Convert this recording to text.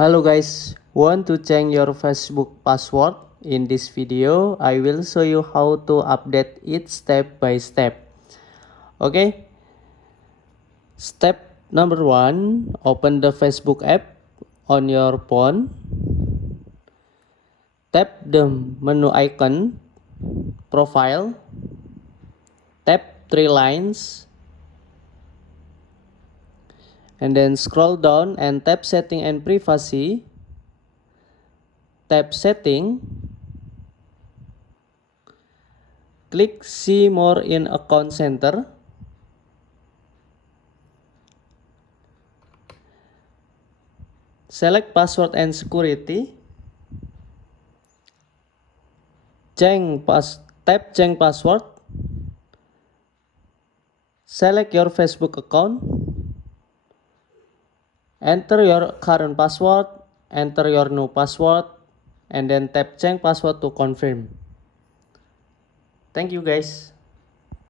Hello guys, want to change your Facebook password? In this video, I will show you how to update it step by step. Okay, step number 1, open the Facebook app on your phone. Tap the menu icon, profile, tap 3 lines, and then scroll down and tap setting and privacy. Tap setting, click see more in account center. Select password and security. Tap change password. Select your Facebook account. Enter your current password. Enter your new password. And then tap change password to confirm. Thank you guys.